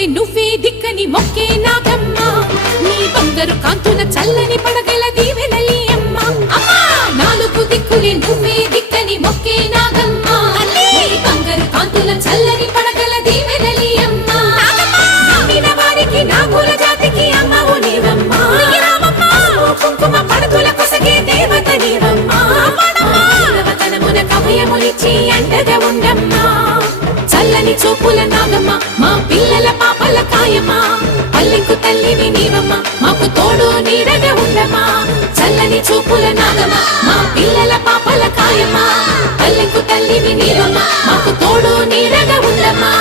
దిక్కులే నువ్వే దిక్కని మొక్కే నాగమ్మ నీ బంగారు కాంతుల చల్లని పడగల దీవెనలి అమ్మ నాలుగు దిక్కులే నువ్వే దిక్కని మొక్కే నాగమ్మ నీ బంగారు కాంతుల చల్లని పడగల దీవెనలి అమ్మ నమ్మిన వారికి నాగుల జాతికి అమ్మవు నీవమ్మ కుంకుమ పడతుల కొసగే దేవత నీవమ్మ దేవతనమున కభయములిచ్చి అండగా ఉండమ్మా చల్లని చూపుల నాగమ్మ మా పిల్లల పాపల కాయమ్మ పల్లెకు తల్లివి నీవమ్మ మాకు తోడు నీడగా ఉండమ్మా చల్లని చూపుల నాగమ్మ మా పిల్లల పాపల కాయమ్మ పల్లెకు తల్లివి నీవమ్మ మాకు తోడు నీడగా ఉండమ్మా